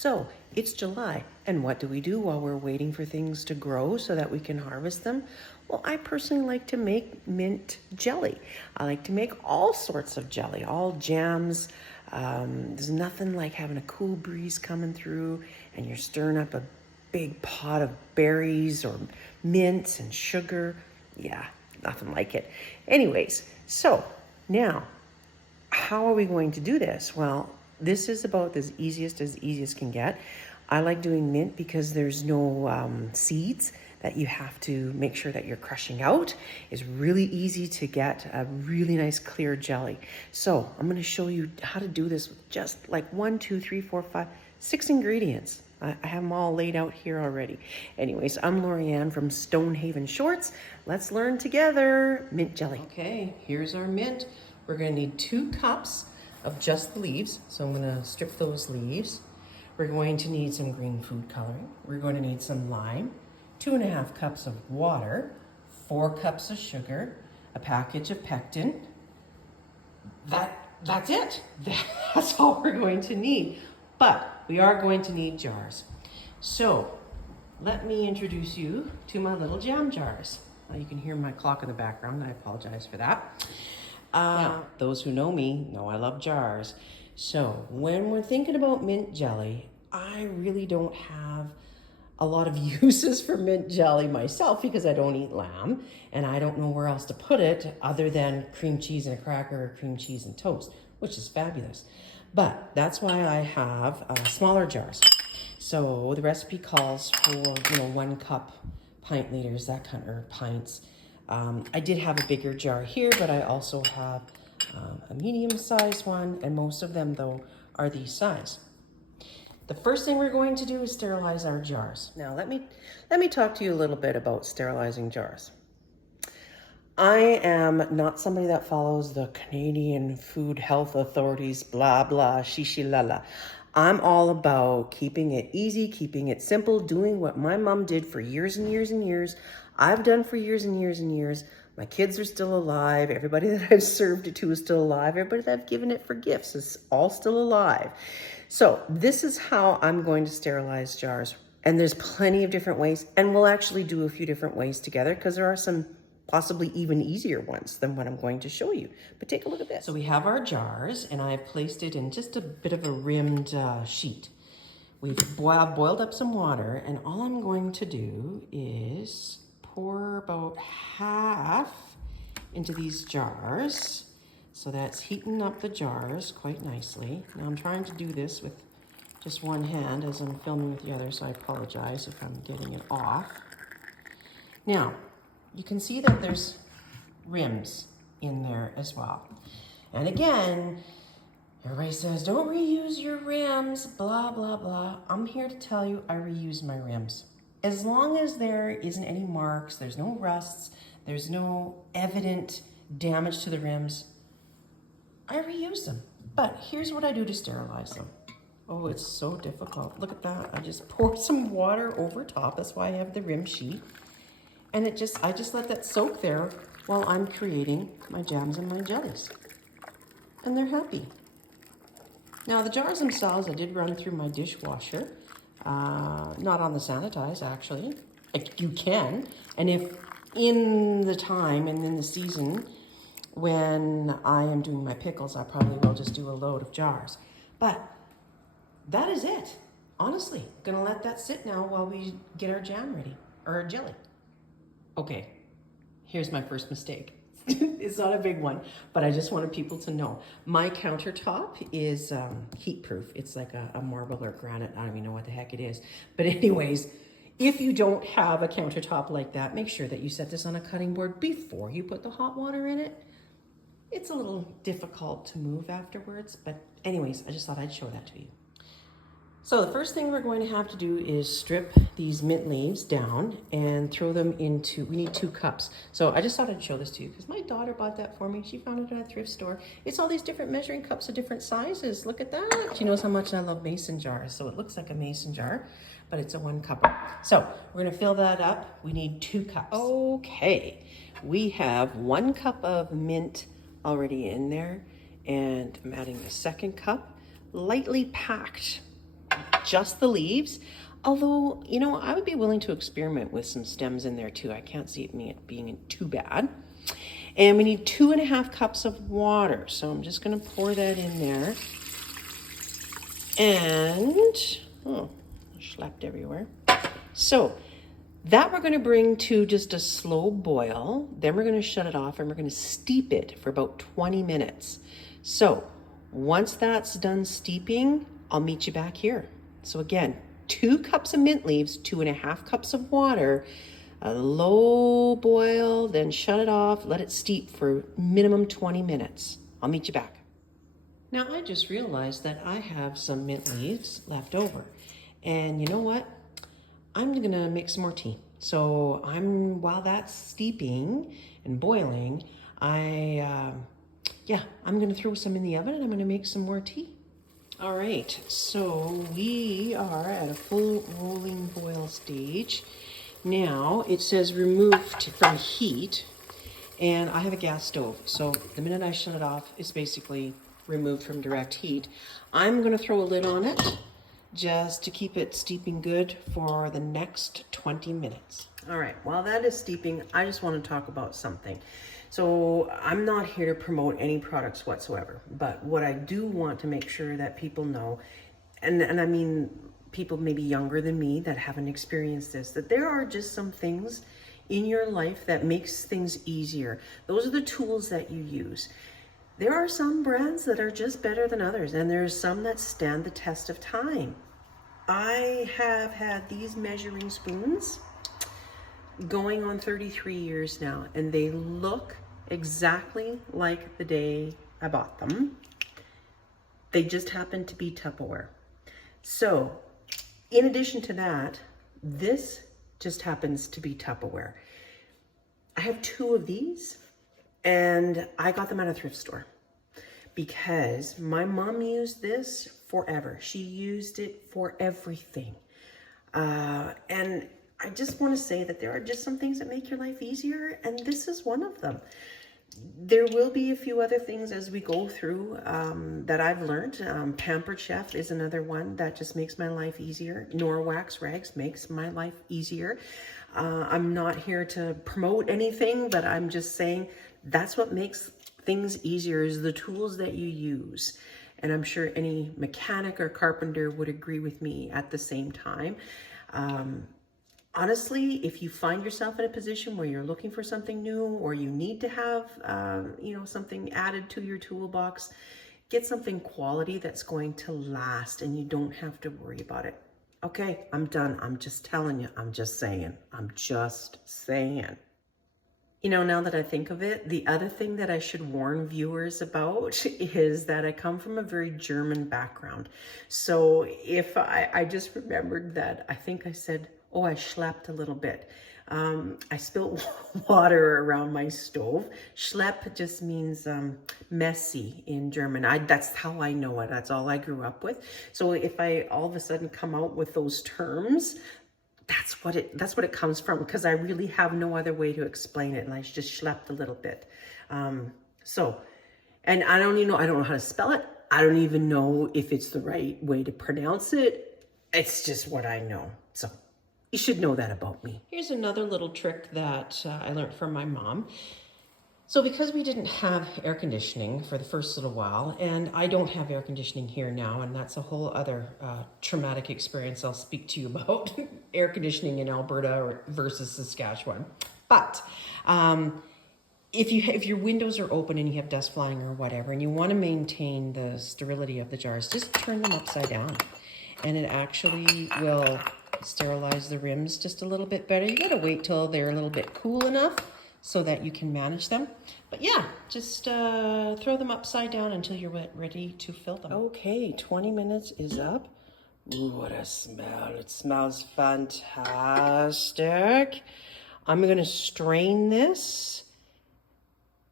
So it's July, and what do we do while we're waiting for things to grow so that we can harvest them? Well, I personally like to make mint jelly. I like to make all sorts of jelly, all jams. There's nothing like having a cool breeze coming through and you're stirring up a big pot of berries or mints and sugar. Yeah, nothing like it. Anyways, so now, how are we going to do this? Well, this is about as easiest can get. I like doing mint because there's no seeds that you have to make sure that you're crushing out. It's really easy to get a really nice clear jelly. So I'm going to show you how to do this with just like 1, 2, 3, 4, 5, 6 ingredients. I have them all laid out here already. Anyways, I'm Lorianne from Stonehaven Shorts. Let's learn together mint jelly. Okay, here's our mint. We're going to need 2 cups of just the leaves. So I'm going to strip those leaves. We're going to need some green food coloring. We're going to need some lime, 2.5 cups of water, 4 cups of sugar, a package of pectin. That's it. That's all we're going to need. But we are going to need jars. So let me introduce you to my little jam jars. Now you can hear my clock in the background. I apologize for that. Now, those who know me know I love jars. So when we're thinking about mint jelly, I really don't have a lot of uses for mint jelly myself because I don't eat lamb and I don't know where else to put it other than cream cheese and a cracker or cream cheese and toast, which is fabulous. But that's why I have smaller jars. So the recipe calls for 1 cup, pint liters, that kind of pints. I did have a bigger jar here, but I also have a medium-sized one, and most of them, though, are these size. The first thing we're going to do is sterilize our jars. Now, let me talk to you a little bit about sterilizing jars. I am not somebody that follows the Canadian Food Health Authorities, blah, blah, shishi lala. I'm all about keeping it easy, keeping it simple, doing what my mom did for years and years and years. I've done for years and years and years. My kids are still alive. Everybody that I've served it to is still alive. Everybody that I've given it for gifts is all still alive. So this is how I'm going to sterilize jars. And there's plenty of different ways. And we'll actually do a few different ways together because there are some possibly even easier ones than what I'm going to show you. But take a look at this. So we have our jars, and I've placed it in just a bit of a rimmed sheet. We've boiled up some water, and all I'm going to do is pour about half into these jars. So that's heating up the jars quite nicely. Now I'm trying to do this with just one hand as I'm filming with the other, so I apologize if I'm getting it off. Now, you can see that there's rims in there as well. And again, everybody says, don't reuse your rims, blah, blah, blah. I'm here to tell you I reuse my rims. As long as there isn't any marks, there's no rusts, there's no evident damage to the rims, I reuse them. But here's what I do to sterilize them. Oh, it's so difficult. Look at that. I just pour some water over top. That's why I have the rim sheet. And I just let that soak there while I'm creating my jams and my jellies. And they're happy. Now the jars themselves, I did run through my dishwasher. Not on the sanitize, actually. You can. And if in the time and in the season when I am doing my pickles, I probably will just do a load of jars. But that is it. Honestly, gonna let that sit now while we get our jam ready, or our jelly. Okay, here's my first mistake. It's not a big one, but I just wanted people to know. My countertop is heat proof. It's like a marble or granite. I don't even know what the heck it is. But anyways, if you don't have a countertop like that, make sure that you set this on a cutting board before you put the hot water in it. It's a little difficult to move afterwards, but anyways, I just thought I'd show that to you. So the first thing we're going to have to do is strip these mint leaves down and throw them into, we need 2 cups. So I just thought I'd show this to you because my daughter bought that for me. She found it at a thrift store. It's all these different measuring cups of different sizes. Look at that. She knows how much I love mason jars. So it looks like a mason jar, but it's a 1 cupper. So we're gonna fill that up. We need 2 cups. Okay, we have 1 cup of mint already in there, and I'm adding the 2nd cup, lightly packed just the leaves. Although, you know, I would be willing to experiment with some stems in there too. I can't see it being too bad. And we need 2.5 cups of water. So I'm just going to pour that in there. And, oh, slapped everywhere. So that we're going to bring to just a slow boil. Then we're going to shut it off and we're going to steep it for about 20 minutes. So once that's done steeping, I'll meet you back here. So again, 2 cups of mint leaves, 2.5 cups of water, a low boil, then shut it off, let it steep for minimum 20 minutes. I'll meet you back. Now I just realized that I have some mint leaves left over. And you know what? I'm gonna make some more tea. So while that's steeping and boiling, I'm gonna throw some in the oven and I'm gonna make some more tea. All right, so we are at a full rolling boil stage. Now it says removed from heat, and I have a gas stove. So the minute I shut it off, it's basically removed from direct heat. I'm gonna throw a lid on it just to keep it steeping good for the next 20 minutes. All right, while that is steeping, I just want to talk about something. So I'm not here to promote any products whatsoever, but what I do want to make sure that people know, and I mean people maybe younger than me that haven't experienced this, that there are just some things in your life that makes things easier. Those are the tools that you use. There are some brands that are just better than others, and there's some that stand the test of time. I have had these measuring spoons going on 33 years now, and they look exactly like the day I bought them. They just happen to be Tupperware. So, in addition to that, this just happens to be Tupperware. I have 2 of these, and I got them at a thrift store because my mom used this forever. She used it for everything. And I just want to say that there are just some things that make your life easier, and this is one of them. There will be a few other things as we go through that I've learned. Pampered Chef is another one that just makes my life easier. Norwax rags makes my life easier. I'm not here to promote anything, but I'm just saying that's what makes things easier, is the tools that you use. And I'm sure any mechanic or carpenter would agree with me at the same time. Honestly, if you find yourself in a position where you're looking for something new, or you need to have, something added to your toolbox, get something quality that's going to last and you don't have to worry about it. Okay, I'm done. I'm just telling you. I'm just saying. You know, now that I think of it, the other thing that I should warn viewers about is that I come from a very German background. So if I just remembered that, I think I said, oh, I schlepped a little bit. I spilled water around my stove. Schlepp just means messy in German. That's how I know it. That's all I grew up with. So if I all of a sudden come out with those terms, that's what it comes from, because I really have no other way to explain it, and I just schlepped a little bit. And I don't know how to spell it. I don't even know if it's the right way to pronounce it. It's just what I know. So you should know that about me. Here's another little trick that I learned from my mom. So because we didn't have air conditioning for the first little while, and I don't have air conditioning here now, and that's a whole other traumatic experience I'll speak to you about, air conditioning in Alberta versus Saskatchewan. But if your windows are open and you have dust flying or whatever, and you want to maintain the sterility of the jars, just turn them upside down. And it actually will sterilize the rims just a little bit better. You gotta wait till they're a little bit cool enough so that you can manage them. But yeah, just throw them upside down until you're ready to fill them. Okay, 20 minutes is up. Ooh, what a smell. It smells fantastic. I'm gonna strain this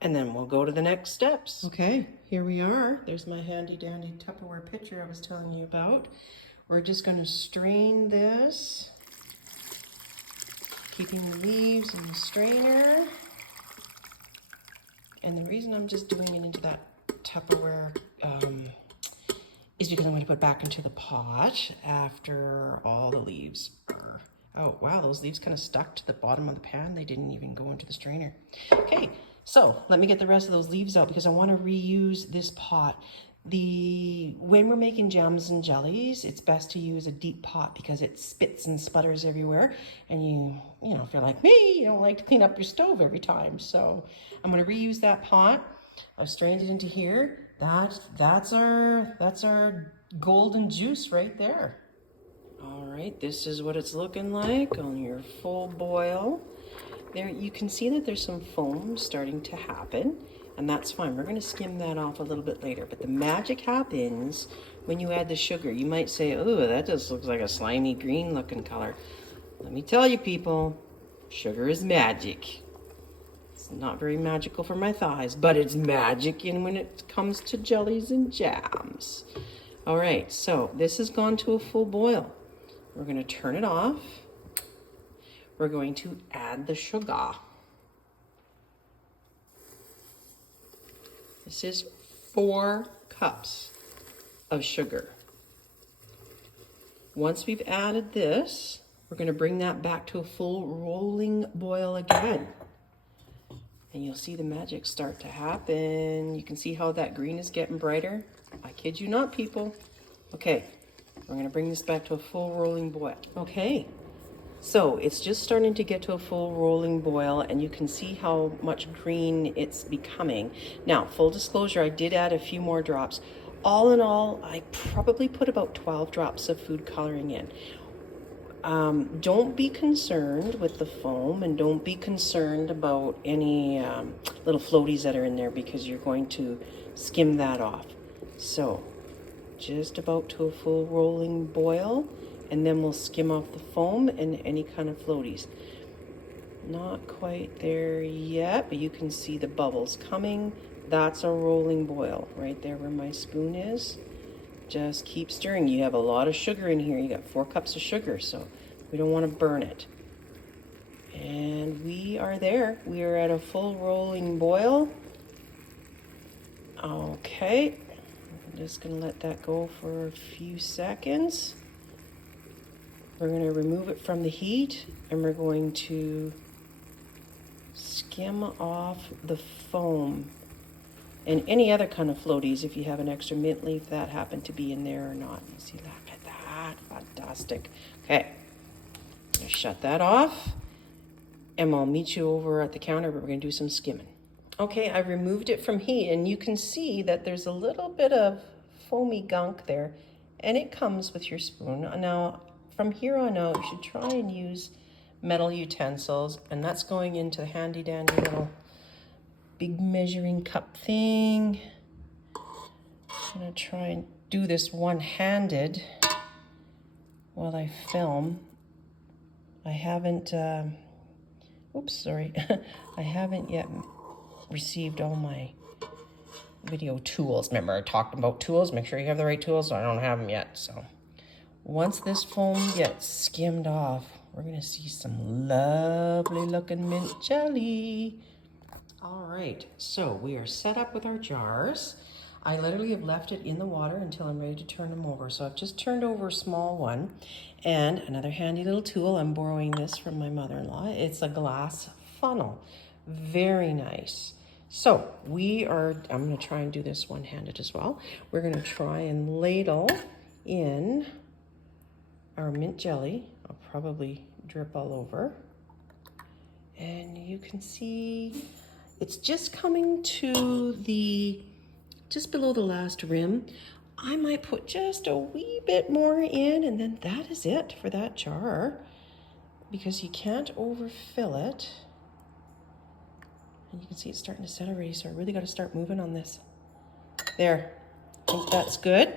and then we'll go to the next steps. Okay, here we are. There's my handy dandy Tupperware pitcher I was telling you about. We're just gonna strain this, keeping the leaves in the strainer. And the reason I'm just doing it into that Tupperware is because I'm going to put back into the pot after all the leaves are out. Wow, those leaves kind of stuck to the bottom of the pan. They didn't even go into the strainer. Okay, so let me get the rest of those leaves out because I want to reuse this pot. When we're making jams and jellies, it's best to use a deep pot because it spits and sputters everywhere. And you know, if you're like me, you don't like to clean up your stove every time. So I'm going to reuse that pot. I've strained it into here. That's our golden juice right there. All right, this is what it's looking like on your full boil. There, you can see that there's some foam starting to happen, and that's fine. We're going to skim that off a little bit later, but the magic happens when you add the sugar. You might say, oh, that just looks like a slimy green looking color. Let me tell you, people, sugar is magic. It's not very magical for my thighs, but it's magic when it comes to jellies and jams. All right, so this has gone to a full boil. We're going to turn it off. We're going to add the sugar. This is 4 cups of sugar. Once we've added this, we're going to bring that back to a full rolling boil again. And you'll see the magic start to happen. You can see how that green is getting brighter. I kid you not, people. Okay, we're going to bring this back to a full rolling boil. Okay, so it's just starting to get to a full rolling boil, and you can see how much green it's becoming. Now, full disclosure, I did add a few more drops. All in all, I probably put about 12 drops of food coloring in. Don't be concerned with the foam, and don't be concerned about any little floaties that are in there because you're going to skim that off. So just about to a full rolling boil, and then we'll skim off the foam and any kind of floaties. Not quite there yet, but you can see the bubbles coming. That's a rolling boil right there where my spoon is. Just keep stirring. You have a lot of sugar in here. You got 4 cups of sugar, so we don't want to burn it. And we are there. We are at a full rolling boil. Okay, I'm just going to let that go for a few seconds. We're going to remove it from the heat, and we're going to skim off the foam and any other kind of floaties. If you have an extra mint leaf that happened to be in there or not. You see, look at that, fantastic. Okay, I'm going to shut that off, and I'll meet you over at the counter where we're going to do some skimming. Okay, I removed it from heat, and you can see that there's a little bit of foamy gunk there, and it comes with your spoon. Now, from here on out, you should try and use metal utensils, and that's going into the handy dandy little big measuring cup thing. I'm gonna try and do this one-handed while I film. I haven't, oops, sorry. I haven't yet received all my video tools. Remember, I talked about tools. Make sure you have the right tools, so I don't have them yet. So once this foam gets skimmed off, we're gonna see some lovely looking mint jelly. All right, so we are set up with our jars. I literally have left it in the water until I'm ready to turn them over. So I've just turned over a small one, and another handy little tool. I'm borrowing this from my mother-in-law. It's a glass funnel. Very nice. So I'm gonna try and do this one-handed as well. We're gonna try and ladle in our mint jelly. I'll probably drip all over. And you can see it's just coming to just below the last rim. I might put just a wee bit more in, and then that is it for that jar, because you can't overfill it. And you can see it's starting to set already, so I really got to start moving on this. There, I think that's good.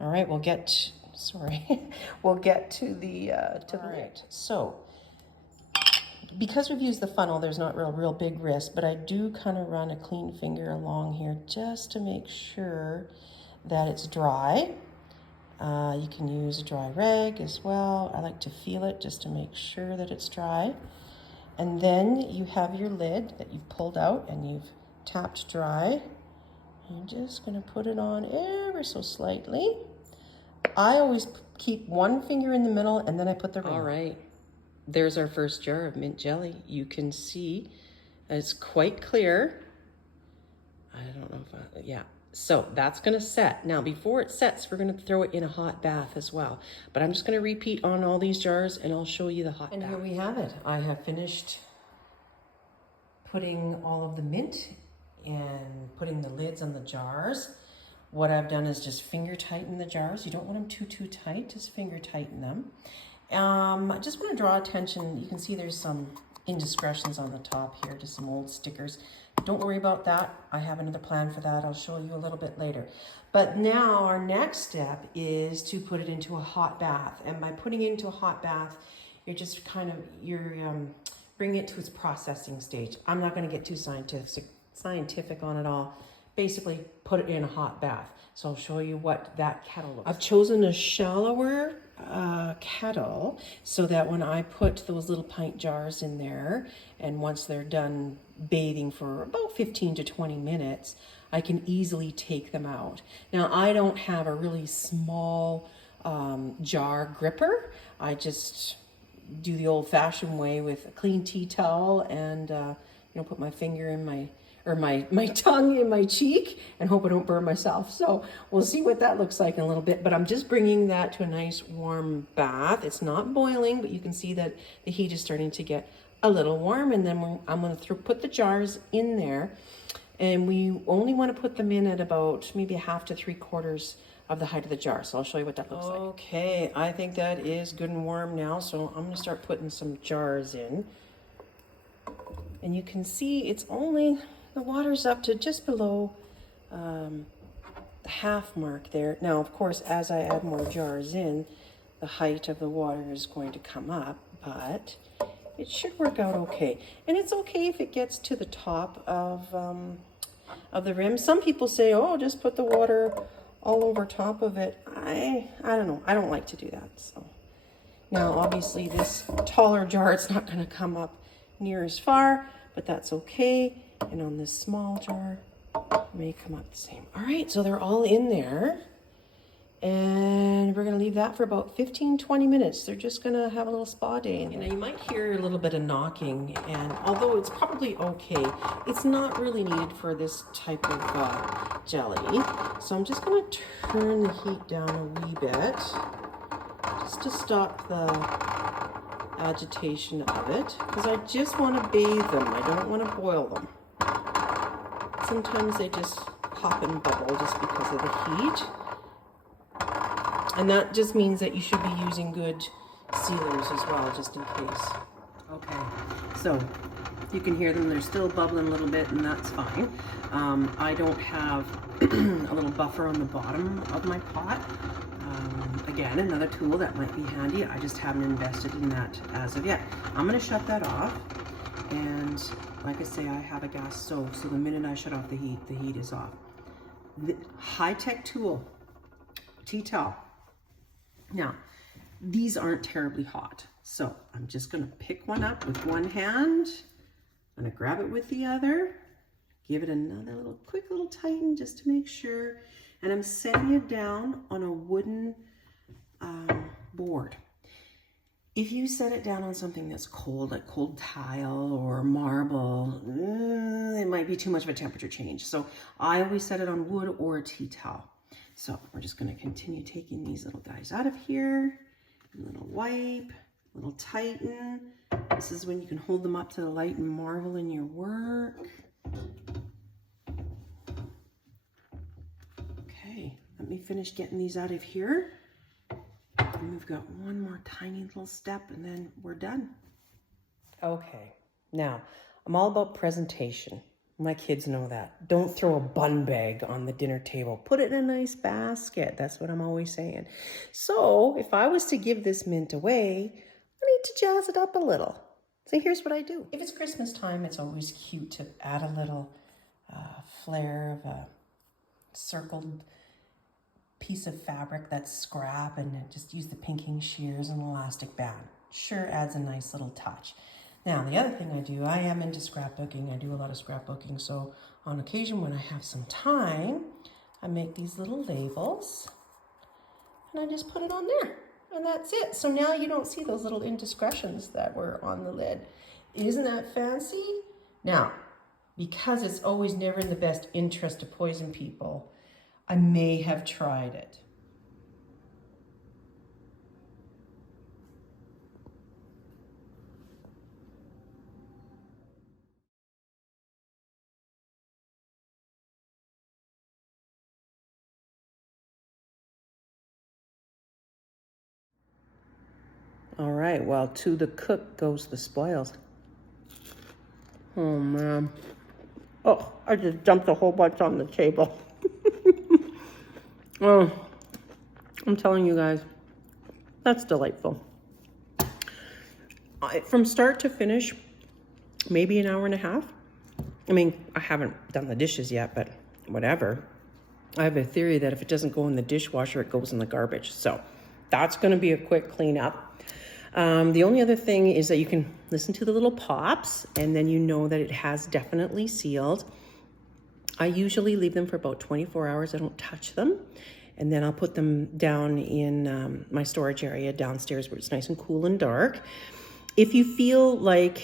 All right, we'll get we'll get to the right. So because we've used the funnel, there's not real big risk, but I do kind of run a clean finger along here just to make sure that it's dry. You can use a dry rag as well. I like to feel it just to make sure that it's dry. And then you have your lid that you've pulled out and you've tapped dry. I'm just going to put it on ever so slightly. I always keep one finger in the middle and then I put the ring. All right, there's our first jar of mint jelly. You can see it's quite clear. I don't know if yeah. So that's gonna set. Now before it sets, we're gonna throw it in a hot bath as well. But I'm just gonna repeat on all these jars and I'll show you the hot bath. And here we have it. I have finished putting all of the mint and putting the lids on the jars. What I've done is just finger tighten the jars. You don't want them too tight, just finger tighten them. I just want to draw attention. You can see there's some indiscretions on the top here, just some old stickers. Don't worry about that. I have another plan for that. I'll show you a little bit later. But now our next step is to put it into a hot bath. And by putting it into a hot bath, you're just kind of, bringing it to its processing stage. I'm not going to get too scientific on it all. Basically, put it in a hot bath. So I'll show you what that kettle looks like. I've chosen a shallower kettle so that when I put those little pint jars in there, and once they're done bathing for about 15 to 20 minutes, I can easily take them out. Now, I don't have a really small jar gripper. I just do the old-fashioned way with a clean tea towel and put my finger in my tongue in my cheek and hope I don't burn myself. So we'll see what that looks like in a little bit, but I'm just bringing that to a nice warm bath. It's not boiling, but you can see that the heat is starting to get a little warm, and then I'm going to put the jars in there, and we only want to put them in at about maybe 1/2 to 3/4 of the height of the jar. So I'll show you what that looks like. Okay, I think that is good and warm now, so I'm going to start putting some jars in. And you can see it's only, the water's up to just below the half mark there. Now, of course, as I add more jars in, the height of the water is going to come up, but it should work out okay. And it's okay if it gets to the top of the rim. Some people say, oh, just put the water all over top of it. I don't know. I don't like to do that. So now, obviously, this taller jar, it's not going to come up near as far, but that's okay. And on this small jar, it may come up the same. All right, so they're all in there. And we're gonna leave that for about 15, 20 minutes. They're just gonna have a little spa day. You know, you might hear a little bit of knocking, and although it's probably okay, it's not really needed for this type of jelly. So I'm just gonna turn the heat down a wee bit, just to stop the agitation of it, because I just want to bathe them. I don't want to boil them. Sometimes they just pop and bubble just because of the heat. And that just means that you should be using good sealers as well, just in case. Okay, so you can hear them. They're still bubbling a little bit, and that's fine. I don't have a little buffer on the bottom of my pot. Again, another tool that might be handy. I just haven't invested in that as of yet. I'm going to shut that off. And like I say, I have a gas stove, so the minute I shut off the heat is off. The high-tech tool, tea towel. Now, these aren't terribly hot, so I'm just going to pick one up with one hand. I'm going to grab it with the other, give it another quick little tighten just to make sure, and I'm setting it down on a wooden board. If you set it down on something that's cold, like cold tile or marble, it might be too much of a temperature change. So I always set it on wood or a tea towel. So we're just going to continue taking these little guys out of here. A little wipe, a little tighten. This is when you can hold them up to the light and marvel in your work. Okay, let me finish getting these out of here. And we've got one more tiny little step and then we're done. Okay, now I'm all about presentation. My kids know that. Don't throw a bun bag on the dinner table. Put it in a nice basket. That's what I'm always saying. So if I was to give this mint away, I need to jazz it up a little. So here's what I do. If it's Christmas time, it's always cute to add a little flair of a circled piece of fabric that's scrap, and just use the pinking shears and elastic band. Sure adds a nice little touch. Now, the other thing I do, I am into scrapbooking. I do a lot of scrapbooking, so on occasion when I have some time, I make these little labels and I just put it on there and that's it. So now you don't see those little indiscretions that were on the lid. Isn't that fancy? Now, because it's always never in the best interest to poison people, I may have tried it. All right, well, to the cook goes the spoils. Oh, man. Oh, I just dumped a whole bunch on the table. Oh, I'm telling you guys, that's delightful. From start to finish, maybe an hour and a half. I mean, I haven't done the dishes yet, but whatever. I have a theory that if it doesn't go in the dishwasher, it goes in the garbage. So that's going to be a quick cleanup. The only other thing is that you can listen to the little pops and then you know that it has definitely sealed. I usually leave them for about 24 hours. I don't touch them. And then I'll put them down in my storage area downstairs where it's nice and cool and dark. If you feel like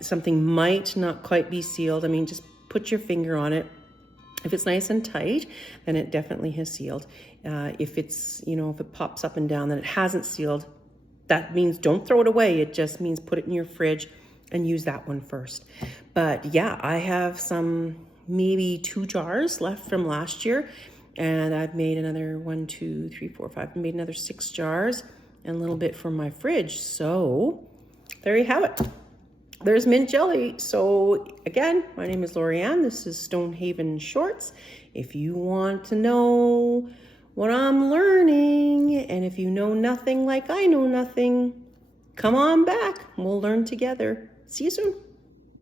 something might not quite be sealed, I mean, just put your finger on it. If it's nice and tight, then it definitely has sealed. If it's, if it pops up and down, then it hasn't sealed. That means don't throw it away. It just means put it in your fridge and use that one first. But yeah, I have maybe 2 jars left from last year. And I've made another 1, 2, 3, 4, 5. I made another 6 jars and a little bit from my fridge. So there you have it. There's mint jelly. So again, my name is Lorianne. This is Stonehaven Shorts. If you want to know what I'm learning, and if you know nothing like I know nothing, come on back. We'll learn together. See you soon.